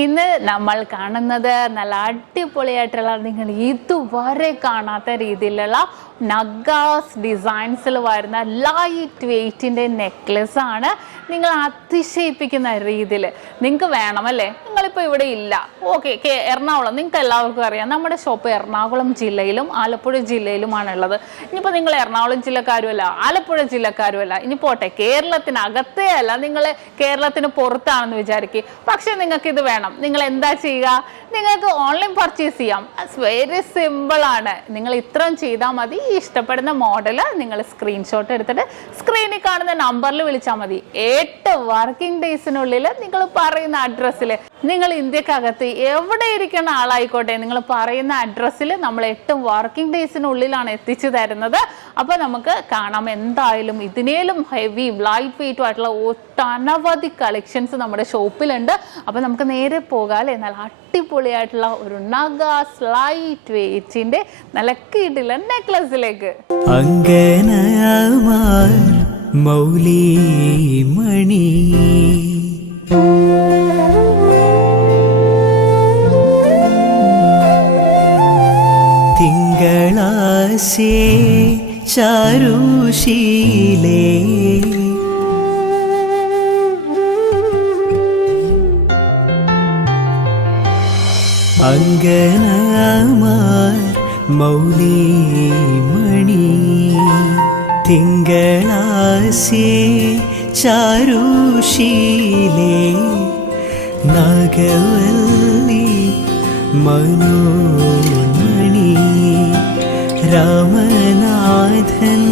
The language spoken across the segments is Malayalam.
ഇന്ന് നമ്മൾ കാണുന്നത് നല്ല അടിപൊളിയായിട്ടുള്ള നിങ്ങൾ ഇതുവരെ കാണാത്ത രീതിയിലുള്ള നഗാസ് ഡിസൈൻസിൽ വരുന്ന ലൈറ്റ് വെയ്റ്റിൻ്റെ നെക്ലസ് ആണ്. നിങ്ങൾ അതിശയിപ്പിക്കുന്ന രീതിയിൽ നിങ്ങൾക്ക് വേണമല്ലേ? നിങ്ങളിപ്പോൾ ഇവിടെ ഇല്ല, ഓക്കെ, എറണാകുളം നിങ്ങൾക്ക് എല്ലാവർക്കും അറിയാം, നമ്മുടെ ഷോപ്പ് എറണാകുളം ജില്ലയിലും ആലപ്പുഴ ജില്ലയിലുമാണുള്ളത്. ഇനിയിപ്പോൾ നിങ്ങൾ എറണാകുളം ജില്ലക്കാരുമല്ല, ആലപ്പുഴ ജില്ലക്കാരുമല്ല, ഇനി പോട്ടെ കേരളത്തിനകത്തേ അല്ല, നിങ്ങൾ കേരളത്തിന് പുറത്താണെന്ന് വിചാരിക്കുക, പക്ഷെ നിങ്ങൾക്ക് ഇത് വേണം. നിങ്ങൾ എന്താ ചെയ്യുക? നിങ്ങൾക്ക് ഓൺലൈൻ പർച്ചേസ് ചെയ്യാം. വെരി സിമ്പിൾ ആണ്. നിങ്ങൾ ഇത്രയും ചെയ്താൽ മതി. ഈ ഇഷ്ടപ്പെടുന്ന മോഡൽ നിങ്ങൾ സ്ക്രീൻഷോട്ട് എടുത്തിട്ട് സ്ക്രീനിൽ കാണുന്ന നമ്പറിൽ വിളിച്ചാൽ മതി. 8 വർക്കിംഗ് ഡേയ്സിനുള്ളിൽ നിങ്ങൾ പറയുന്ന അഡ്രസ്സിൽ, നിങ്ങൾ ഇന്ത്യക്കകത്ത് എവിടെ ഇരിക്കുന്ന ആളായിക്കോട്ടെ, നിങ്ങൾ പറയുന്ന അഡ്രസ്സിൽ നമ്മൾ 8 വർക്കിംഗ് ഡേയ്സിനുള്ളിലാണ് എത്തിച്ചു തരുന്നത്. അപ്പോൾ നമുക്ക് കാണാം. എന്തായാലും ഇതിനേലും ഹെവി ലൈറ്റ് വെയിറ്റും ആയിട്ടുള്ള ഒട്ടനവധി കളക്ഷൻസ് നമ്മുടെ ഷോപ്പിലുണ്ട്. അപ്പോൾ നമുക്ക് നേരെ പോകാം അല്ലേ? നല്ല അടിപൊളിയായിട്ടുള്ള ഒരു നഗാസ് ലൈറ്റ് വെയിറ്റിന്റെ നല്ല കിടിലൻ നെക്ലസിലേക്ക്. മൗലിമണി തിങ്കളാസേ ചാരുശീലേ അങ്കനമാർ മൗലിമണി തിങ്കളാസേ ചാരുശീലേ നാഗവല്ലി മനോന്മണി രാമനാഥൻ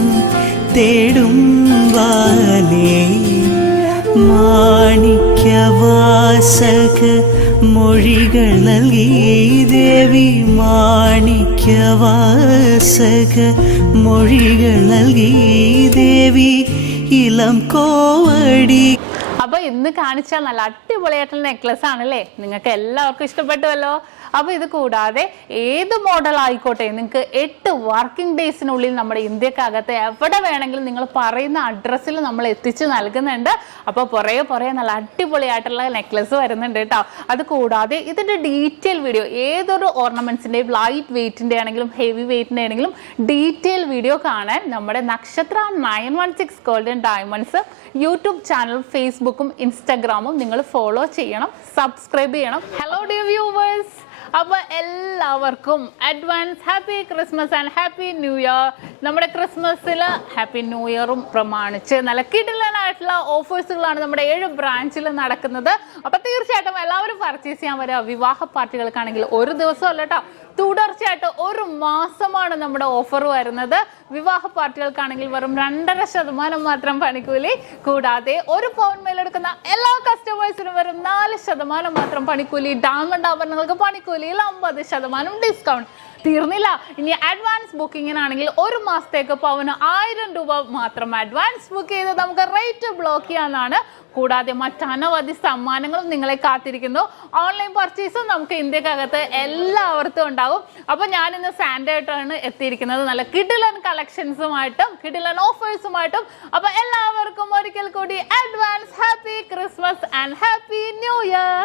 തേടും വാലേ മാണിക്യവാസക മൊഴികൾ നൽകി ദേവി മാണിക്യവാസക മൊഴികൾ നൽകി ദേവി ഇളം കോവടി. അപ്പൊ ഇന്ന് കാണിച്ച നല്ല അടിപൊളിയായിട്ടുള്ള നെക്ലസ് ആണല്ലേ? നിങ്ങൾക്ക് എല്ലാവർക്കും ഇഷ്ടപ്പെട്ടുവല്ലോ. അപ്പോൾ ഇത് കൂടാതെ ഏത് മോഡൽ ആയിക്കോട്ടെ, നിങ്ങൾക്ക് 8 വർക്കിംഗ് ഡേയ്സിനുള്ളിൽ നമ്മുടെ ഇന്ത്യക്കകത്ത് എവിടെ വേണമെങ്കിലും നിങ്ങൾ പറയുന്ന അഡ്രസ്സിൽ നമ്മൾ എത്തിച്ച് നൽകുന്നുണ്ട്. അപ്പോൾ പുറകെ നല്ല അടിപൊളിയായിട്ടുള്ള നെക്ലസ് വരുന്നുണ്ട് കേട്ടോ. അത് കൂടാതെ ഇതിൻ്റെ ഡീറ്റെയിൽ വീഡിയോ, ഏതൊരു ഓർണമെന്റ്സിൻ്റെയും ലൈറ്റ് വെയ്റ്റിൻ്റെ ആണെങ്കിലും ഹെവി വെയ്റ്റിൻ്റെ ആണെങ്കിലും ഡീറ്റെയിൽ വീഡിയോ കാണാൻ നമ്മുടെ നക്ഷത്ര 916 ഗോൾഡൻ ഡയമണ്ട്സ് യൂട്യൂബ് ചാനൽ, ഫേസ്ബുക്കും ഇൻസ്റ്റാഗ്രാമും നിങ്ങൾ ഫോളോ ചെയ്യണം, സബ്സ്ക്രൈബ് ചെയ്യണം. ഹലോ ഡിയർ വ്യൂവേഴ്സ്, അപ്പോൾ എല്ലാവർക്കും advance happy Christmas and happy new year. നമ്മുടെ ക്രിസ്മസിൽ ഹാപ്പി ന്യൂ ഇയറും പ്രമാണിച്ച് നല്ല കിടിലനായിട്ടുള്ള ഓഫേഴ്സുകളാണ് നമ്മുടെ 7 ബ്രാഞ്ചിൽ നടക്കുന്നത്. അപ്പോൾ തീർച്ചയായിട്ടും എല്ലാവരും പർച്ചേസ് ചെയ്യാൻ വരിക. വിവാഹ പാർട്ടികൾക്കാണെങ്കിൽ ഒരു ദിവസം അല്ല കേട്ടോ, തുടർച്ചയായിട്ട് 1 മാസമാണ് നമ്മുടെ ഓഫർ വരുന്നത്. വിവാഹ പാർട്ടികൾക്കാണെങ്കിൽ വെറും 2.5% മാത്രം പണിക്കൂലി. കൂടാതെ 1 പൗൺ മേലെടുക്കുന്ന എല്ലാ കസ്റ്റമേഴ്സിനും വെറും 4% മാത്രം പണിക്കൂലി. ഡയമണ്ട് ആഭരണങ്ങൾക്ക് പണിക്കൂലിയിൽ 50% ഡിസ്കൗണ്ട്. തീർന്നില്ല, ഇനി അഡ്വാൻസ് ബുക്കിങ്ങിനാണെങ്കിൽ 1 മാസത്തേക്ക് പവന് 1000 രൂപ മാത്രം അഡ്വാൻസ് ബുക്ക് ചെയ്ത് നമുക്ക് റേറ്റ് ബ്ലോക്ക് ചെയ്യാനാണ്. കൂടാതെ മറ്റനവധി സമ്മാനങ്ങളും നിങ്ങളെ കാത്തിരിക്കുന്നു. ഓൺലൈൻ പർച്ചേസും നമുക്ക് ഇന്ത്യക്കകത്ത് എല്ലാവർക്കും ഉണ്ടാവും. അപ്പോൾ ഞാനിന്ന് സാൻഡേ ആയിട്ടാണ് എത്തിയിരിക്കുന്നത്, നല്ല കിടിലൻ കളക്ഷൻസുമായിട്ടും കിടിലൻ ഓഫേഴ്സുമായിട്ടും. അപ്പോൾ എല്ലാവർക്കും ഒരിക്കൽ കൂടി advance happy Christmas and happy new year.